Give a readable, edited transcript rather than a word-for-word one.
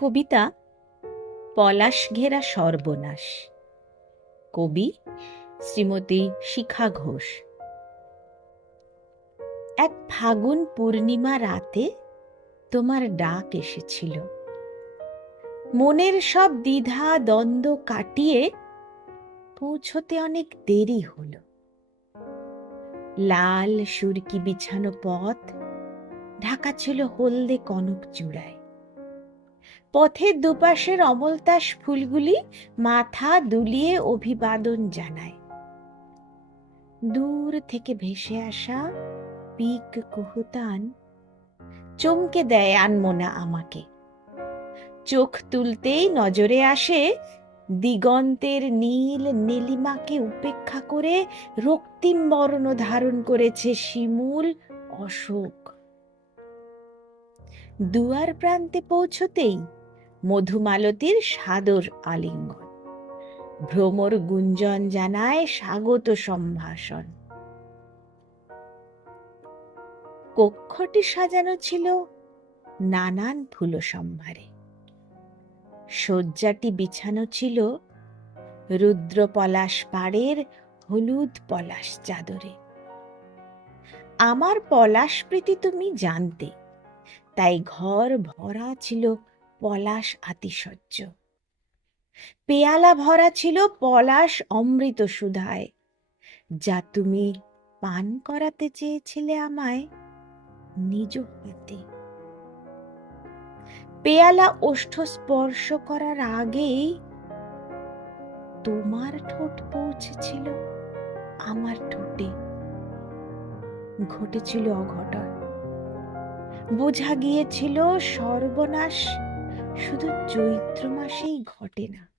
কবিতা পলাশ ঘেরা সর্বনাশ। কবি শ্রীমতী শিখা ঘোষ। এক ফাগুন পূর্ণিমা রাতে তোমার ডাক এসেছিল। মনের সব দ্বিধা দ্বন্দ্ব কাটিয়ে পৌঁছতে অনেক দেরি হলো। লাল সুরকি বিছানো পথ ঢাকা ছিল হলদে কনক চূড়ায়। পথের দুপাশের অমলতাস ফুলগুলি মাথা দুলিয়ে অভিবাদন জানায়। দূর থেকে ভেসে আসা পিক কুহুতান চমকে দেয় আনমনা আমাকে। চোখ তুলতেই নজরে আসে দিগন্তের নীল নীলিমাকে উপেক্ষা করে রক্তিম বর্ণ ধারণ করেছে শিমুল অশোক। দুয়ার প্রান্তে পৌঁছতেই মধুমালতীর সাদর আলিঙ্গন, ভ্রমর গুঞ্জন জানায় স্বাগত সম্ভাষণ। কক্ষটি সাজানো ছিল নানান ফুল সম্ভারে। শয্যাটি বিছানো ছিল রুদ্র পলাশ পাড়ের হলুদ পলাশ চাদরে। আমার পলাশ প্রীতি তুমি জানতে, তাই ঘর ভরা ছিল পলাশ আতিশয্য। পেয়ালা ভরা ছিল পলাশ অমৃত সুধায়, যা তুমি পান করাতে চেয়েছিলে আমায় নিজ হাতে। পেয়ালা ওষ্ঠ স্পর্শ করার আগেই তোমার ঠোঁট পৌঁছেছিল আমার ঠোঁটে। ঘটেছিল অঘটন, বোঝা গিয়েছিল সর্বনাশ শুধু চৈত্র মাসেই ঘটে না।